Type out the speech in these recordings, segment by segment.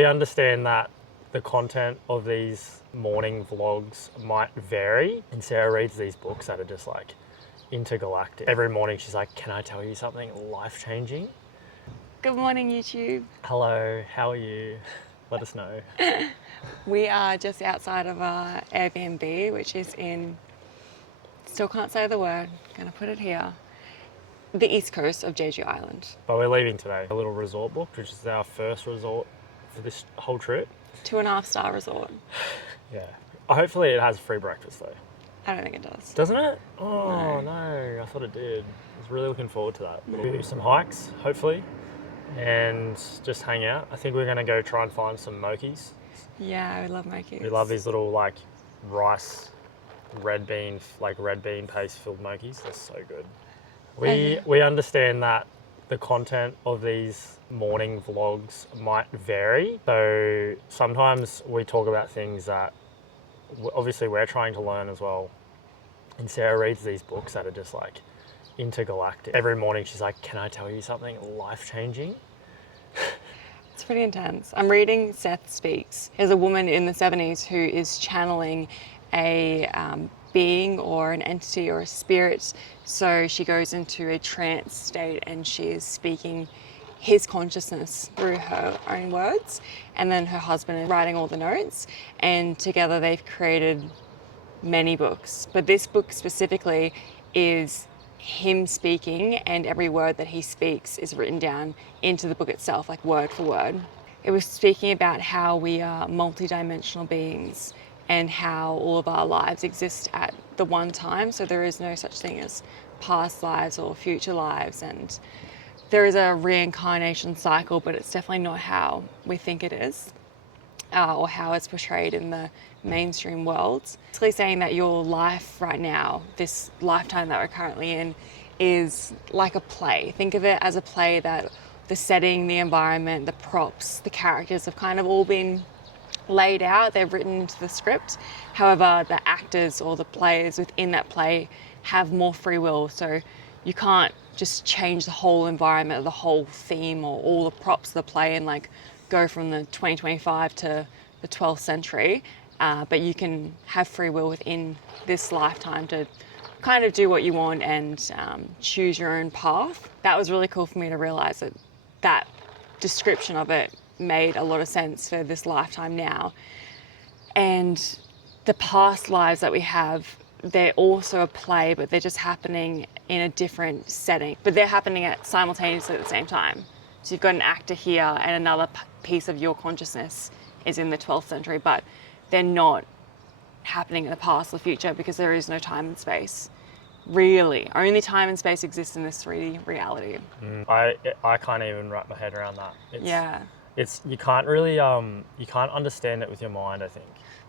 We understand that the content of these morning vlogs might vary, and Sarah reads these books that are just like intergalactic. Every morning she's like, can I tell you something life-changing? Good morning, YouTube. Hello, how are you? Let us know. We are just outside of our Airbnb, which is in, still can't say the word, gonna put it here, the east coast of Jeju Island. But we're leaving today. A little resort booked, which is our first resort for this whole trip. 2.5-star resort. Yeah. Hopefully it has free breakfast though. I don't think it does. Doesn't it? Oh no, I thought it did. I was really looking forward to that. We'll do some hikes, hopefully, and just hang out. I think we're gonna go try and find some mokis. Yeah, we love mokis. We love these little like rice, red bean paste filled mokis. They're so good. We understand that the content of these morning vlogs might vary. So sometimes we talk about things that obviously we're trying to learn as well. And Sarah reads these books that are just like intergalactic. Every morning she's like, can I tell you something life-changing? It's pretty intense. I'm reading Seth Speaks. There's a woman in the 70s who is channeling a being or an entity or a spirit. So she goes into a trance state and she is speaking his consciousness through her own words, and then her husband is writing all the notes, and together they've created many books. But this book specifically is him speaking, and every word that he speaks is written down into the book itself, like word for word. It was speaking about how we are multidimensional beings and how all of our lives exist at the one time. So there is no such thing as past lives or future lives, and there is a reincarnation cycle, but it's definitely not how we think it is, or how it's portrayed in the mainstream world. Basically saying that your life right now, this lifetime that we're currently in, is like a play. Think of it as a play that the setting, the environment, the props, the characters have kind of all been laid out. They're written into the script. However, the actors or the players within that play have more free will. So you can't just change the whole environment or the whole theme or all the props of the play and like go from the 2025 to the 12th century. But you can have free will within this lifetime to kind of do what you want and choose your own path. That was really cool for me to realize that that description of it made a lot of sense for this lifetime now. And the past lives that we have, they're also a play, but they're just happening in a different setting. But they're happening simultaneously at the same time. So you've got an actor here and another piece of your consciousness is in the 12th century, but they're not happening in the past or the future because there is no time and space. Really, only time and space exists in this 3D reality. I can't even wrap my head around that. It's you can't really you can't understand it with your mind, I think.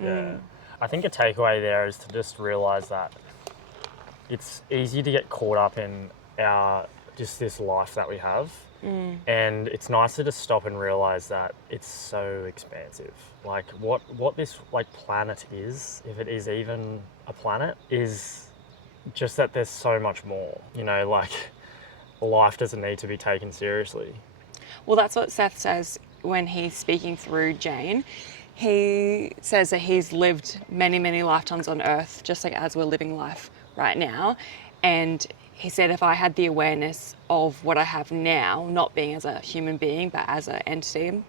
Yeah. I think a takeaway there is to just realize that it's easy to get caught up in our just this life that we have. And it's nice to just stop and realize that it's so expansive. Like what this like planet is, if it is even a planet, is just that there's so much more. You know, like life doesn't need to be taken seriously. Well, that's what Seth says when he's speaking through Jane. He says that he's lived many, many lifetimes on Earth, just like as we're living life right now. And he said, if I had the awareness of what I have now, not being as a human being, but as an entity,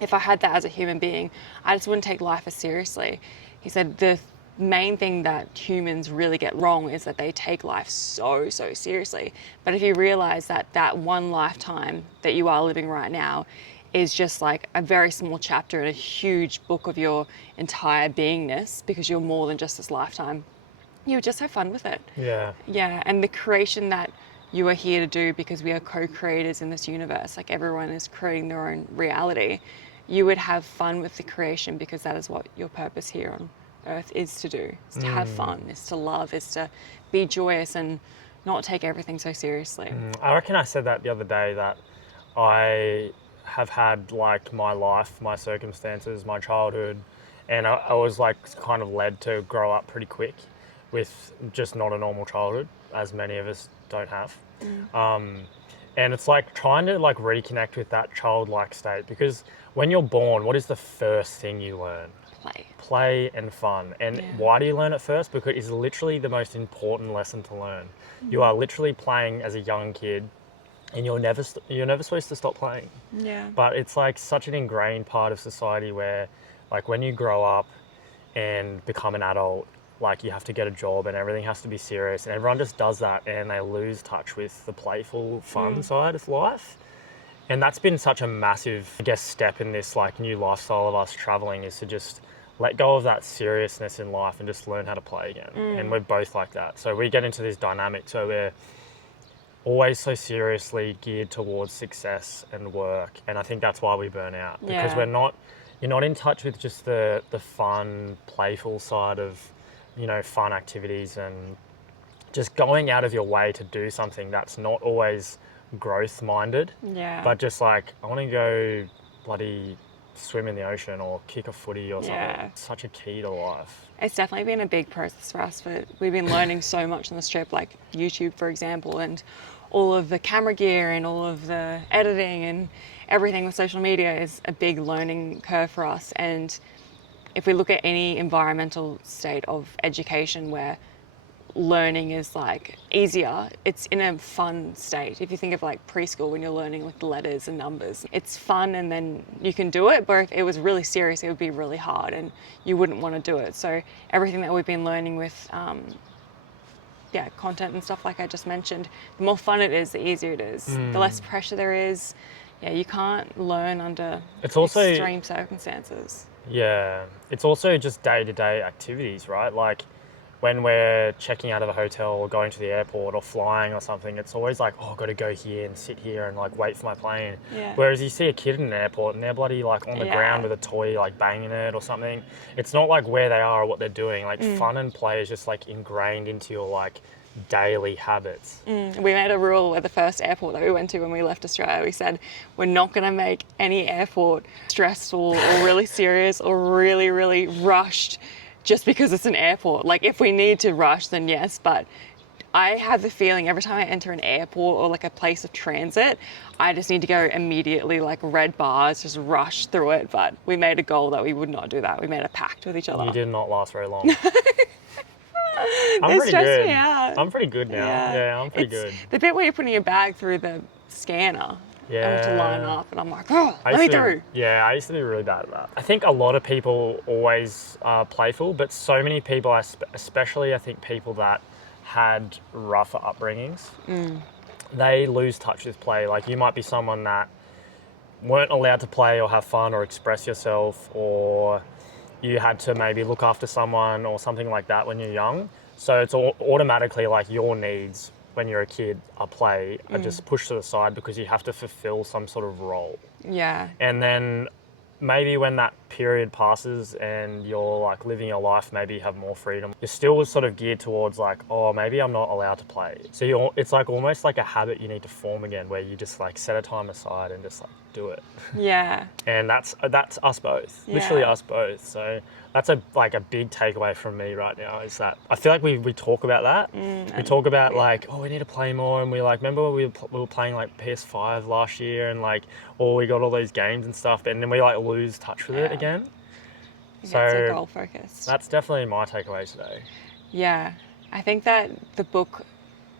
if I had that as a human being, I just wouldn't take life as seriously. He said the main thing that humans really get wrong is that they take life so seriously. But if you realize that that one lifetime that you are living right now is just like a very small chapter in a huge book of your entire beingness, because you're more than just this lifetime, you would just have fun with it. Yeah. Yeah, and the creation that you are here to do, because we are co-creators in this universe, like everyone is creating their own reality, you would have fun with the creation because that is what your purpose here on Earth is to do. Is to have fun, is to love, is to be joyous and not take everything so seriously. I reckon I said that the other day, that I have had like my life, my circumstances, my childhood, and I was like kind of led to grow up pretty quick with just not a normal childhood, as many of us don't have. And it's like trying to like reconnect with that childlike state, because when you're born, what is the first thing you learn? Play and fun. And why do you learn it first? Because it's literally the most important lesson to learn. You are literally playing as a young kid, and you're never supposed to stop playing. Yeah. But it's like such an ingrained part of society where, like, when you grow up and become an adult, like, you have to get a job and everything has to be serious, and everyone just does that, and they lose touch with the playful, fun side of life. And that's been such a massive, I guess, step in this like new lifestyle of us traveling, is to just let go of that seriousness in life and just learn how to play again. And we're both like that. So we get into this dynamic, so we're always so seriously geared towards success and work. And I think that's why we burn out, because you're not in touch with just the fun, playful side of, you know, fun activities, and just going out of your way to do something that's not always growth minded, but just like, I want to go bloody swim in the ocean or kick a footy or something. It's such a key to life. It's definitely been a big process for us, but we've been learning so much on this trip, like YouTube, for example, and all of the camera gear and all of the editing and everything with social media is a big learning curve for us. And if we look at any environmental state of education where learning is like easier, it's in a fun state. If you think of like preschool, when you're learning like the letters and numbers, it's fun and then you can do it. But if it was really serious, it would be really hard and you wouldn't want to do it. So everything that we've been learning with content and stuff like I just mentioned, the more fun it is, the easier it is. The less pressure there is. You can't learn under extreme circumstances. It's also just day-to-day activities, right? Like, when we're checking out of a hotel or going to the airport or flying or something, it's always like, oh, I've got to go here and sit here and like wait for my plane. Whereas you see a kid in an airport and they're bloody like on the ground with a toy, like banging it or something. It's not like where they are or what they're doing. Like fun and play is just like ingrained into your like daily habits. We made a rule at the first airport that we went to when we left Australia. We said, we're not going to make any airport stressful or really serious or really, really rushed just because it's an airport. Like, if we need to rush, then yes, but I have the feeling every time I enter an airport or like a place of transit, I just need to go immediately, like red bars, just rush through it. But we made a goal that we would not do that. We made a pact with each other. You did not last very long. I'm pretty good. Me out. I'm pretty good now. Yeah, I'm pretty good. The bit where you're putting your bag through the scanner. I have to line up and I'm like, oh, let me through. I used to be really bad at that. I think a lot of people always are playful, but so many people, especially I think people that had rougher upbringings, they lose touch with play. Like, you might be someone that weren't allowed to play or have fun or express yourself, or you had to maybe look after someone or something like that when you're young. So it's automatically like your needs when you're a kid are just pushed to the side because you have to fulfill some sort of role. And then maybe when that period passes and you're like living your life, maybe you have more freedom, you're still sort of geared towards like, oh, maybe I'm not allowed to play. So it's like almost like a habit you need to form again, where you just like set a time aside and just like do it. And that's us both, literally us both. So that's a big takeaway from me right now, is that I feel like we talk about that. We talk about like, oh, we need to play more, and we like, remember we were playing like PS5 last year, and like, oh, we got all these games and stuff, and then we like lose touch with it again. So it's goal focused. That's definitely my takeaway today. I think that the book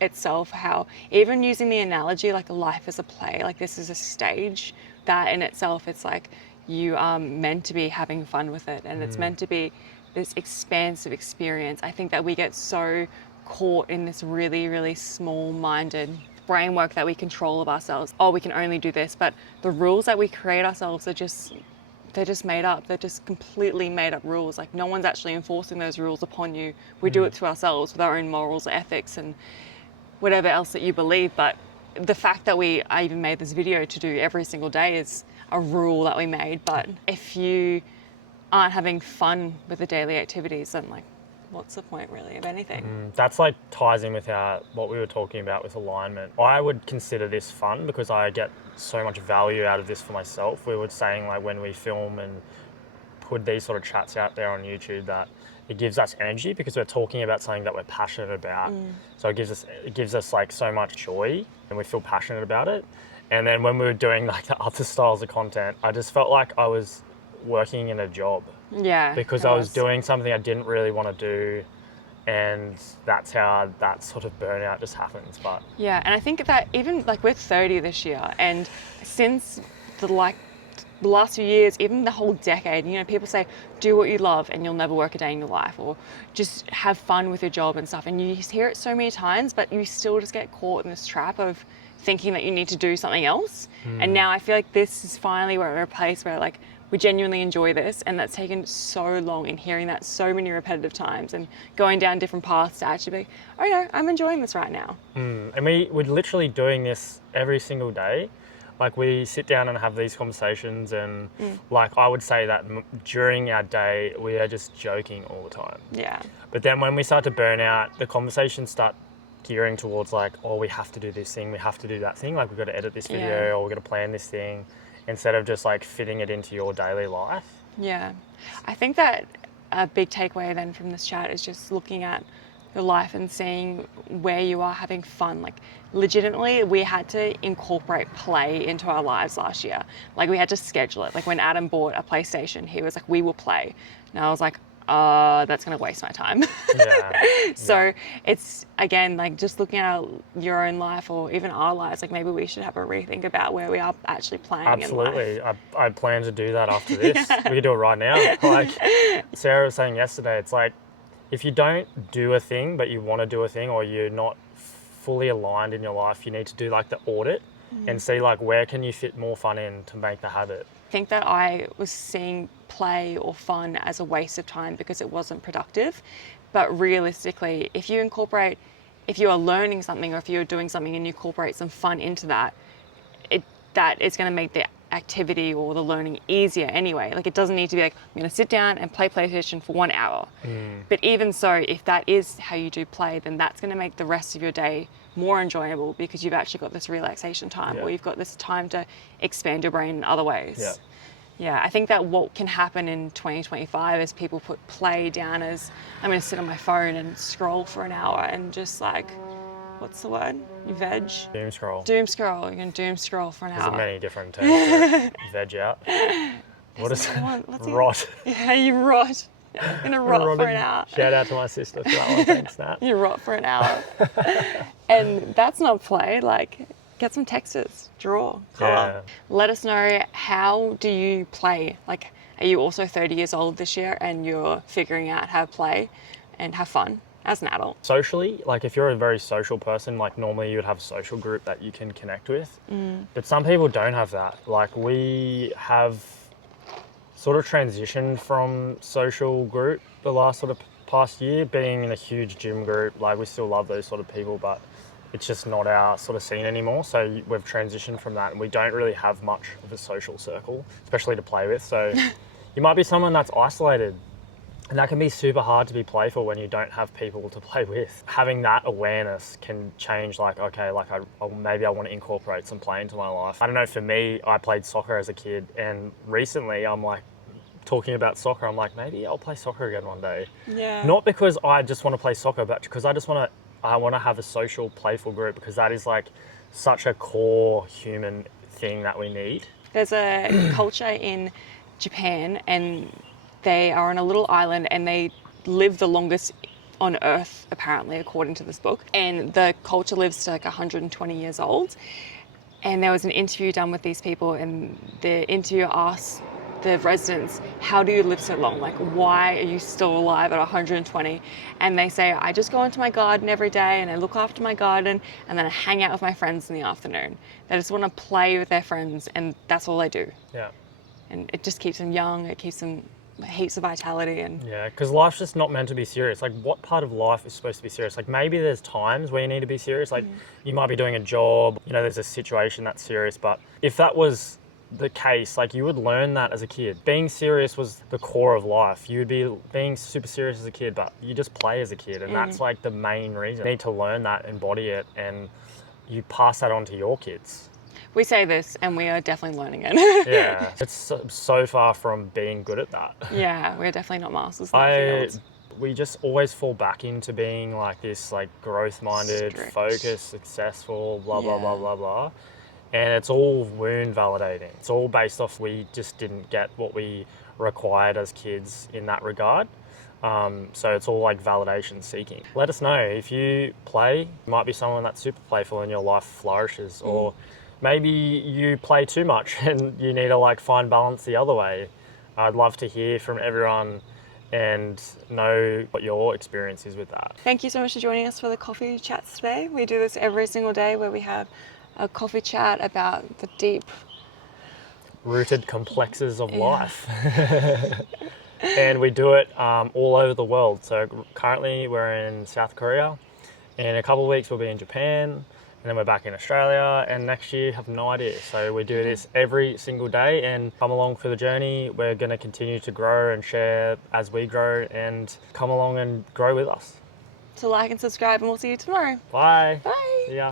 itself, how even using the analogy like life is a play, like this is a stage, that in itself, it's like you are meant to be having fun with it, and it's meant to be this expansive experience. I think that we get so caught in this really, really small-minded framework that we control of ourselves. Oh, we can only do this, but the rules that we create ourselves are they're just made up. They're just completely made up rules. Like, no one's actually enforcing those rules upon you. We do it to ourselves with our own morals, ethics, and whatever else that you believe. But the fact that I even made this video to do every single day is a rule that we made. But if you aren't having fun with the daily activities, then like, what's the point really of anything? That's like ties in with what we were talking about with alignment. I would consider this fun because I get so much value out of this for myself. We were saying like when we film and put these sort of chats out there on YouTube that it gives us energy because we're talking about something that we're passionate about. So it gives us like so much joy and we feel passionate about it. And then when we were doing like the other styles of content, I just felt like I was working in a job. Yeah. Because I was doing something I didn't really want to do. And that's how that sort of burnout just happens. But yeah, and I think that even like we're 30 this year, and since the last few years, even the whole decade, you know, people say do what you love and you'll never work a day in your life, or just have fun with your job and stuff, and you just hear it so many times, but you still just get caught in this trap of thinking that you need to do something else. And now I feel like this is finally we're at a place where like we genuinely enjoy this, and that's taken so long, and hearing that so many repetitive times and going down different paths to actually be, oh no, I'm enjoying this right now. And we're literally doing this every single day. Like we sit down and have these conversations, and like I would say that during our day we are just joking all the time. Yeah. But then when we start to burn out, the conversations start gearing towards like, oh, we have to do this thing, we have to do that thing, like we've got to edit this video, or we've got to plan this thing, instead of just like fitting it into your daily life. Yeah. I think that a big takeaway then from this chat is just looking at your life and seeing where you are having fun. Like legitimately, we had to incorporate play into our lives last year. Like we had to schedule it. Like when Adam bought a PlayStation, he was like, we will play. And I was like, that's going to waste my time. So it's, again, like just looking at your own life or even our lives, like maybe we should have a rethink about where we are actually playing. Absolutely. I plan to do that after this. We can do it right now. Like Sarah was saying yesterday, it's like, if you don't do a thing, but you want to do a thing, or you're not fully aligned in your life, you need to do like the audit and see like where can you fit more fun in to make the habit. I think that I was seeing play or fun as a waste of time because it wasn't productive. But realistically, if you are learning something, or if you're doing something and you incorporate some fun into that, that is going to make the activity or the learning easier anyway. Like it doesn't need to be like, I'm going to sit down and play PlayStation for 1 hour. But even so, if that is how you do play, then that's going to make the rest of your day more enjoyable because you've actually got this relaxation time, or you've got this time to expand your brain in other ways. Yeah, I think that what can happen in 2025 is people put play down as, I'm going to sit on my phone and scroll for an hour and just like, what's the word? You veg? Doom scroll. Doom scroll. You're going to doom scroll for an hour. There's many different terms for veg out. What is it? Rot. Yeah, you rot. You're going to rot for an hour. Shout out to my sister for that one. Thanks, Nat. You rot for an hour. And that's not play. Like, get some textures, draw, colour. Let us know, how do you play? Like, are you also 30 years old this year and you're figuring out how to play and have fun as an adult? Socially, like if you're a very social person, like normally you would have a social group that you can connect with. But some people don't have that. Like we have sort of transitioned from social group the last sort of past year, being in a huge gym group. Like we still love those sort of people, but it's just not our sort of scene anymore. So we've transitioned from that, and we don't really have much of a social circle, especially to play with. So you might be someone that's isolated, and that can be super hard to be playful when you don't have people to play with. Having that awareness can change, like, okay, like maybe I want to incorporate some play into my life. I don't know, for me, I played soccer as a kid, and recently I'm like, talking about soccer, I'm like, maybe I'll play soccer again one day. Not because I just want to play soccer, but because I want to have a social, playful group, because that is like such a core human thing that we need. There's a culture in Japan, and they are on a little island, and they live the longest on Earth, apparently, according to this book. And the culture lives to like 120 years old. And there was an interview done with these people, and the interviewer asked the residents, how do you live so long? Like, why are you still alive at 120? And they say, I just go into my garden every day and I look after my garden, and then I hang out with my friends in the afternoon. They just want to play with their friends, and that's all they do. Yeah. And it just keeps them young, it keeps them heaps of vitality. And yeah, because life's just not meant to be serious. Like, what part of life is supposed to be serious? Like, maybe there's times where you need to be serious. Like, you might be doing a job, you know, there's a situation that's serious, but if that was the case, like, you would learn that as a kid. Being serious was the core of life. You would be being super serious as a kid, but you just play as a kid, and that's like the main reason. You need to learn that, embody it, and you pass that on to your kids. We say this and we are definitely learning it. Yeah, it's so far from being good at that. Yeah, we're definitely not masters in that field. We just always fall back into being like this, like growth-minded, focused, successful, blah, blah, blah, blah, blah. And it's all wound validating. It's all based off we just didn't get what we required as kids in that regard. So it's all like validation seeking. Let us know if you play. You might be someone that's super playful and your life flourishes, or maybe you play too much and you need to like find balance the other way. I'd love to hear from everyone and know what your experience is with that. Thank you so much for joining us for the coffee chats today. We do this every single day where we have a coffee chat about the deep rooted complexes of life. And we do it all over the world. So currently we're in South Korea. In a couple of weeks we'll be in Japan, and then we're back in Australia, and next year have no idea. So we do this every single day, and come along for the journey. We're going to continue to grow and share as we grow, and come along and grow with us. So like and subscribe, and we'll see you tomorrow. Bye. Bye. See ya.